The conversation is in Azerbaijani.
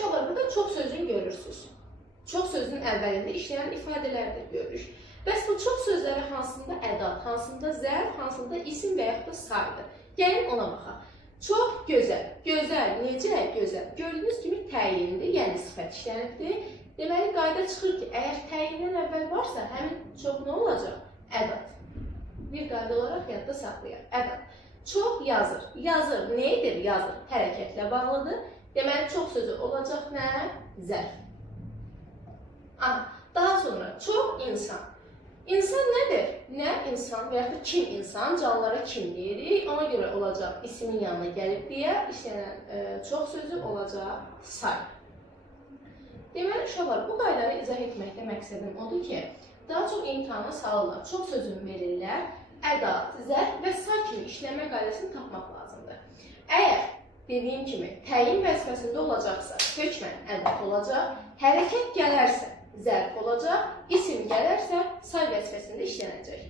uşaqlar, burada çox sözünü görürsünüz. Çox sözünün əvvəlində işləyən ifadələr də görürük. Bəs bu çox sözləri hansında ədat, hansında zərf, hansında isim və yaxud da saydır? Gəlin ona baxaq. Çox gözəl, gözəl, necə gözəl? Gördüyünüz kimi təyindir, yəni sifət işlənibdir. Deməli, qayda çıxır ki, əgər təyindən əvvəl varsa, həmin çox nə olacaq? Ədat. Bir qayda olaraq yadda saxlayaq. Ədat. Çox yazır. Yazır. Neydir? Yazır. Hərəkətlə bağlıdır. Deməli, çox sözü olacaq nə? Zərf. Daha sonra çox insan. İnsan nədir? Nə insan və yaxud da kim insan? Canlılara kim deyirik? Ona görə olacaq isimin yanına gəlib deyə işlənən çox sözü olacaq say. Deməli, uşaqlar, bu qaydanı izah etməkdə məqsədim odur ki, daha çox imtihana salırlar, çox sözün verirlər, ədat, zərf və say kimi işləmə qaydasını tapmaq lazımdır. Əgər dediyim kimi təyin vəzifəsində olacaqsa, hökmən ədat olacaq, hərəkət gələrsə, zərf olacaq, isim gələrsə, say vəzifəsində işlənəcək.